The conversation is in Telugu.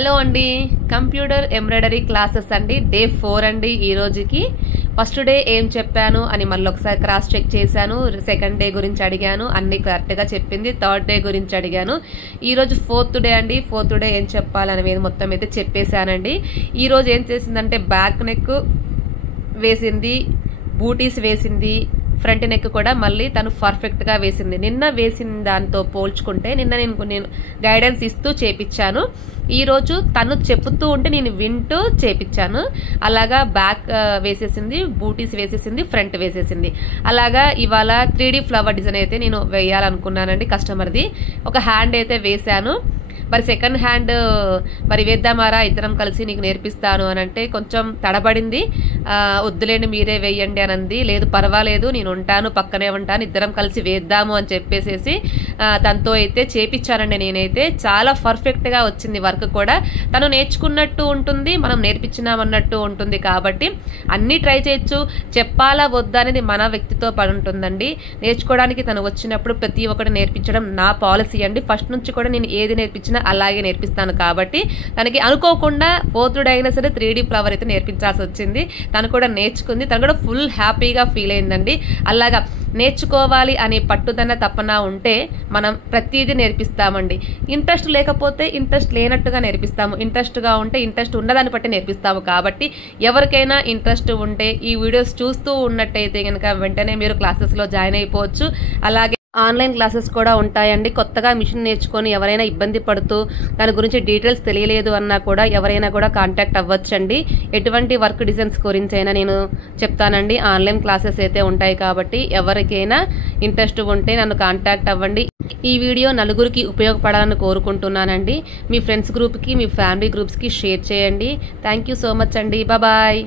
హలో అండి, కంప్యూటర్ ఎంబ్రాయిడరీ క్లాసెస్ అండి, డే 4 అండి. ఈ రోజుకి ఫస్ట్ డే ఏం చెప్పాను అని మళ్ళీ ఒకసారి క్రాస్ చెక్ చేశాను. సెకండ్ డే గురించి అడిగాను, అన్ని కరెక్ట్ గా చెప్పింది. థర్డ్ డే గురించి అడిగాను. ఈ రోజు 4th డే అండి. 4th డే ఏం చెప్పాలనేది మొత్తం అయితే చెప్పేశానండి. ఈ రోజు ఏం చేసిందంటే బ్యాక్ నెక్ వేసింది, బూటీస్ వేసింది, ఫ్రంట్ నెక్ కూడా మళ్ళీ తను పర్ఫెక్ట్ గా వేసింది. నిన్న వేసిన దాంతో పోల్చుకుంటే నిన్న నేను గైడెన్స్ ఇస్తూ చేపించాను. ఈ రోజు తను చెప్తూ ఉంటే నేను వింటూ చేపించాను. అలాగా బ్యాక్ వేసేసింది, బూటీస్ వేసేసింది, ఫ్రంట్ వేసేసింది. అలాగా ఇవాళ 3D ఫ్లవర్ డిజైన్ అయితే నేను వేయాలనుకున్నానండి. కస్టమర్ది ఒక హ్యాండ్ అయితే వేశాను. మరి సెకండ్ హ్యాండ్ మరి వేద్దామారా, ఇద్దరం కలిసి నీకు నేర్పిస్తాను అని అంటే కొంచెం తడబడింది. వద్దులేండి మీరే వేయండి అని అంది. లేదు పర్వాలేదు, నేను ఉంటాను, పక్కనే ఉంటాను, ఇద్దరం కలిసి వేద్దాము అని చెప్పేసేసి తనతో అయితే చేపించానండి. నేనైతే చాలా పర్ఫెక్ట్ గా వచ్చింది. వర్క్ కూడా తను నేర్చుకున్నట్టు ఉంటుంది, మనం నేర్పించినామన్నట్టు ఉంటుంది. కాబట్టి అన్ని ట్రై చేయొచ్చు. చెప్పాలా వద్దా అనేది మన వ్యక్తితో పడి ఉంటుందండి. నేర్చుకోవడానికి తను వచ్చినప్పుడు ప్రతి ఒక్కటి నేర్పించడం నా పాలసీ అండి. ఫస్ట్ నుంచి కూడా నేను ఏది నేర్పించినా అలాగే నేర్పిస్తాను. కాబట్టి తనకి అనుకోకుండా 4th డే అయినా సరే 3D ఫ్లవర్ అయితే నేర్పించాల్సి వచ్చింది. తను కూడా నేర్చుకుంది. తను కూడా ఫుల్ హ్యాపీగా ఫీల్ అయిందండి. అలాగా నేర్చుకోవాలి అనే పట్టుదల తపన ఉంటే మనం ప్రతిదీ నేర్పిస్తామండి. ఇంట్రెస్ట్ లేకపోతే ఇంట్రెస్ట్ లేనట్టుగా నేర్పిస్తాము, ఇంట్రెస్ట్ గా ఉంటే ఇంట్రెస్ట్ ఉన్నదాన్ని బట్టి నేర్పిస్తాము. కాబట్టి ఎవరికైనా ఇంట్రెస్ట్ ఉంటే ఈ వీడియోస్ చూస్తూ ఉన్నట్టయితే కనుక వెంటనే మీరు క్లాసెస్ లో జాయిన్ అయిపోవచ్చు. అలాగే ఆన్లైన్ క్లాసెస్ కూడా ఉంటాయండి. కొత్తగా మిషన్ నేర్చుకొని ఎవరైనా ఇబ్బంది పడుతూ దాని గురించి డీటెయిల్స్ తెలియలేదు అన్నా కూడా ఎవరైనా కూడా కాంటాక్ట్ అవ్వచ్చండి. ఎటువంటి వర్క్ డిజైన్స్ గురించి అయినా నేను చెప్తానండి. ఆన్లైన్ క్లాసెస్ అయితే ఉంటాయి. కాబట్టి ఎవరికైనా ఇంట్రెస్ట్ ఉంటే నన్ను కాంటాక్ట్ అవ్వండి. ఈ వీడియో నలుగురికి ఉపయోగపడాలని కోరుకుంటున్నానండి. మీ ఫ్రెండ్స్ గ్రూప్కి, మీ ఫ్యామిలీ గ్రూప్స్కి షేర్ చేయండి. థ్యాంక్ యూ సో మచ్ అండి. బాయ్.